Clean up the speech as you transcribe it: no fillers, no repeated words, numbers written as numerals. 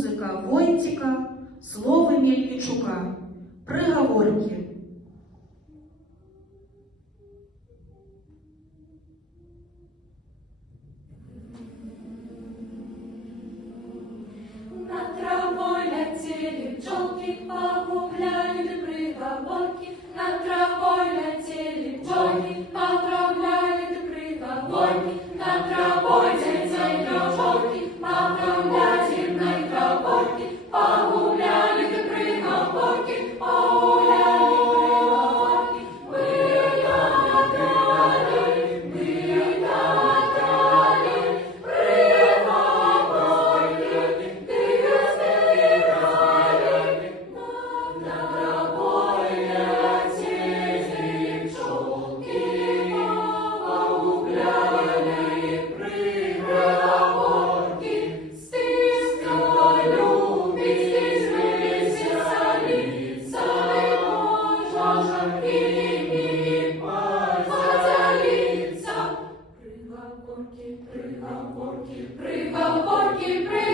музика Войтіка, слово Мельничука. Приговорки. На травой летели пчелки, погубляют приговорки. На травой летели пчелки, поправляют приговорки. На травой летели пчелки, поправляют приговорки. Погубляют приговорки, погубляют приговорки. Приговорки, приговорки, приговорки.